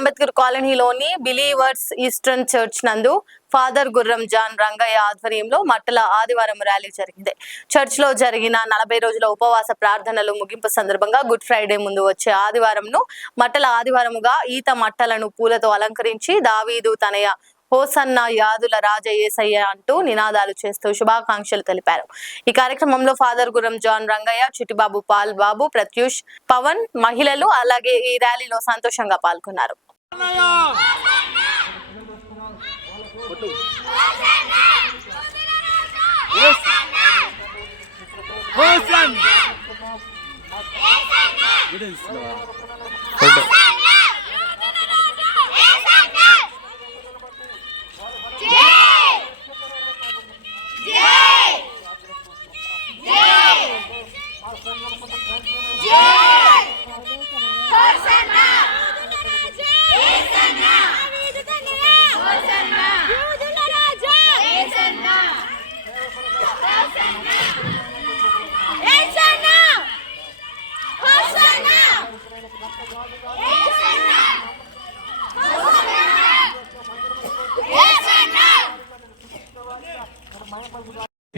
అంబేద్కర్ కాలనీలోని believers eastern church నందు father గుర్రం జాన్ రంగయ్య ఆధ్వర్యంలో మట్టల ఆదివారం ర్యాలీ జరిగింది. చర్చ్ లో జరిగిన 40 రోజుల ఉపవాస ప్రార్థనలు ముగింపు సందర్భంగా గుడ్ ఫ్రైడే ముందు వచ్చే ఆదివారంను మట్టల ఆదివారముగా ఈత మట్టలను పూలతో అలంకరించి దావీదు తనయ హోసన్న యాదుల రాజ యేసయ్య అంటూ నినాదాలు చేస్తూ శుభాకాంక్షలు తెలిపారు. ఈ కార్యక్రమంలో ఫాదర్ గుర్రం జాన్ రంగయ్య, చిట్టిబాబు, పాల్ బాబు, ప్రత్యూష్, పవన్, మహిళలు అలాగే ఈ ర్యాలీలో సంతోషంగా పాల్గొన్నారు.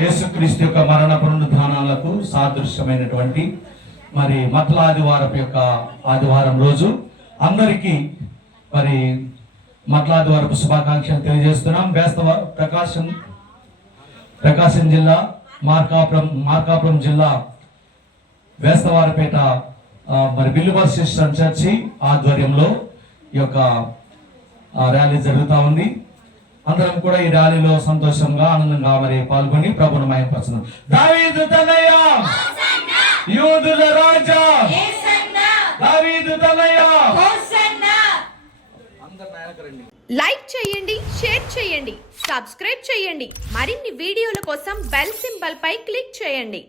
యేసుక్రీస్తు యొక్క మరణ పునరుద్ధానాలకు సాదృశ్యమైనటువంటి మరి మట్ల ఆదివారం యొక్క ఆదివారం రోజు అందరికీ మరి మట్ల ఆదివారపు శుభాకాంక్షలు తెలియజేస్తున్నాం. ప్రకాశం జిల్లా మార్కాపురం జిల్లా వేస్తవారపేట మరి బిలీవర్స్ ఈస్టర్న్ చర్చి ఆధ్వర్యంలో ఈ యొక్క ర్యాలీ జరుగుతూ ఉంది. అందరం కూడా ఈ ర్యాలీలో సంతోషంగా ఆనందంగా మరి పాల్గొని ప్రభువును మహిమపరచుదాం. దావీదు తనయ యూదుల రాజా యేసయ్య, దావీదు తనయ హోసన్న. లైక్ చేయండి, షేర్ చేయండి, సబ్స్క్రైబ్ చేయండి. మరిన్ని వీడియోల కోసం బెల్ సింబల్ పై క్లిక్ చేయండి.